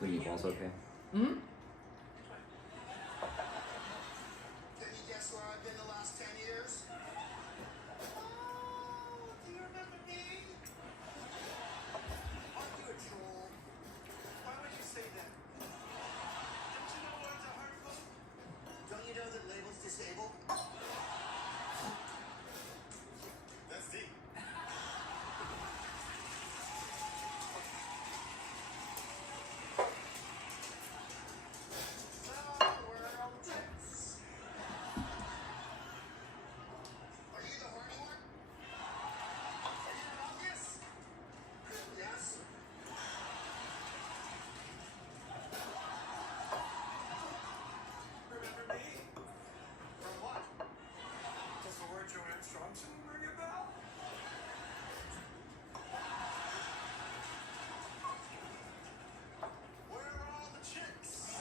The meatballs okay? Mm-hmm. Can you guess where I've been the last 10 years? Oh, do you remember me? Aren't you a troll? Why would you say that? Don't you know words are hurtful? Don't you know that labels disable? That's deep. World tense. Are you the horny one? Are you obvious? Yes. Remember me? From what? Does the word Joanne Strongson ring a bell? Where are all the chicks?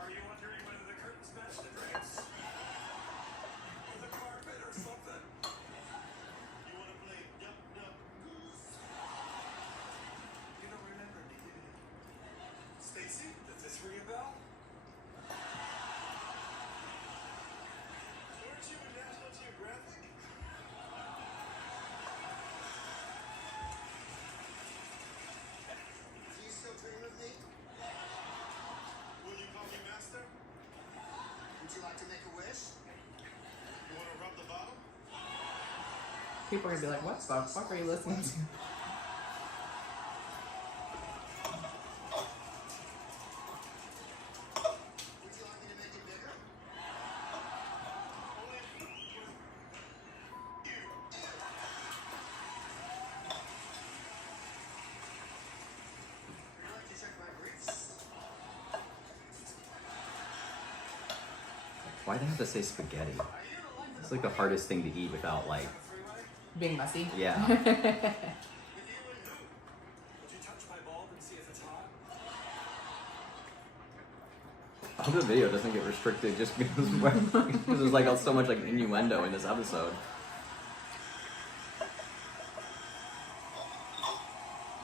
Are you wondering whether the curtains match the drapes? Or the carpet or something? You want to play duck, duck, goose? You don't remember me, do you? Stacy, does this ring a bell? Weren't you in National Geographic? Do you still dream of me? Will you call me master? Would you like to make a wish? You want to rub the bottom? People are gonna be like, what the fuck are you listening to? Would you like me to make it bigger? Only you. Would you like to check my briefs? Why do they have to say spaghetti? It's like the hardest thing to eat without like, Freeway? Being messy. yeah. With you and who? Would you touch my bulb and see if it's hot? I hope the video doesn't get restricted just because there's like so much like innuendo in this episode.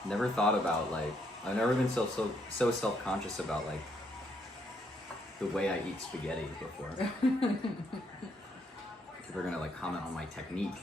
Never thought about like, I've never been so self-conscious about like the way I eat spaghetti before. People are gonna like comment on my technique.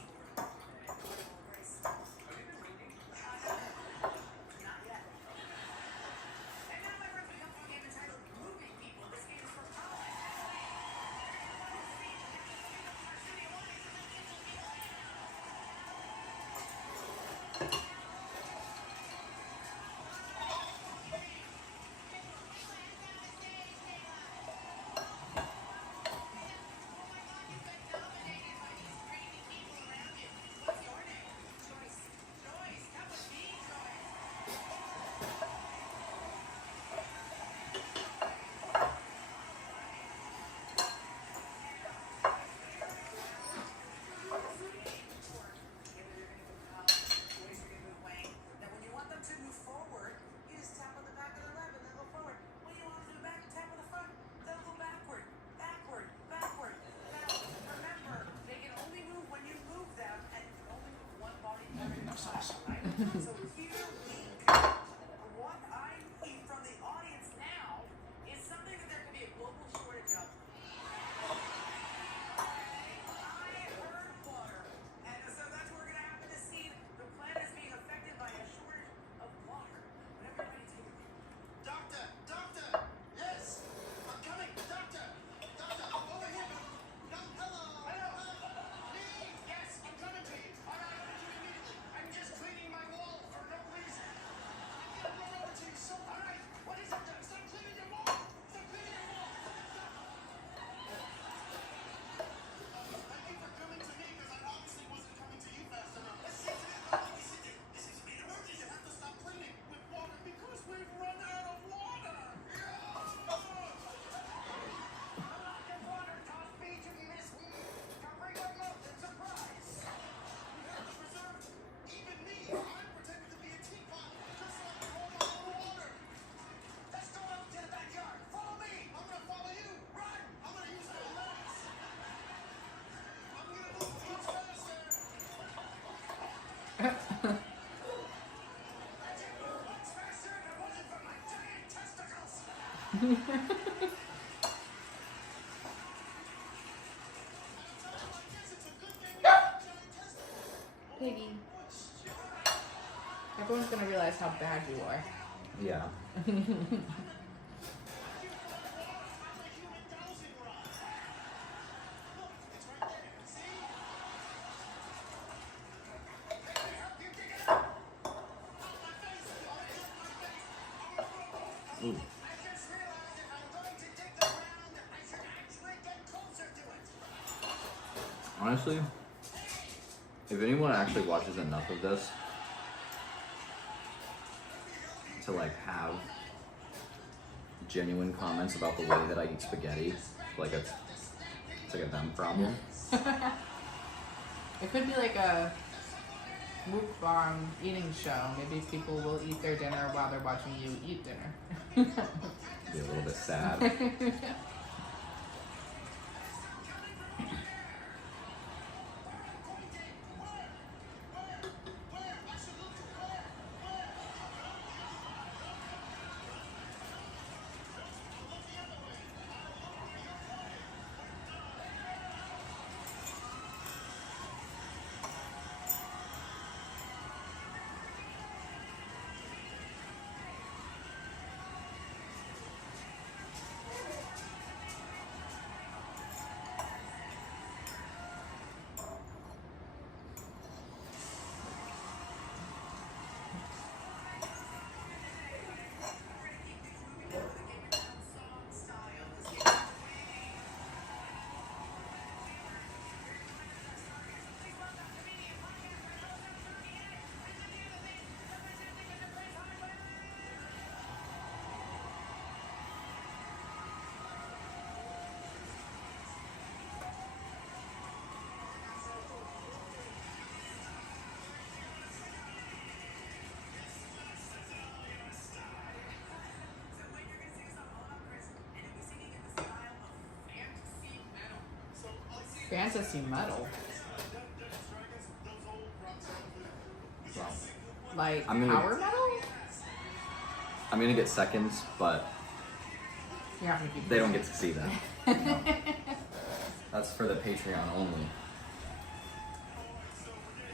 Piggy. Everyone's gonna realize how bad you are. Yeah. Ooh. Honestly, if anyone actually watches enough of this to like have genuine comments about the way that I eat spaghetti, like it's like a them problem. It could be like a mukbang eating show. Maybe people will eat their dinner while they're watching you eat dinner. Be a little bit sad. Fantasy metal. Wow. Like I'm gonna- power metal? I'm gonna get seconds, but You're not gonna keep they don't get to see that. No. That's for the Patreon only.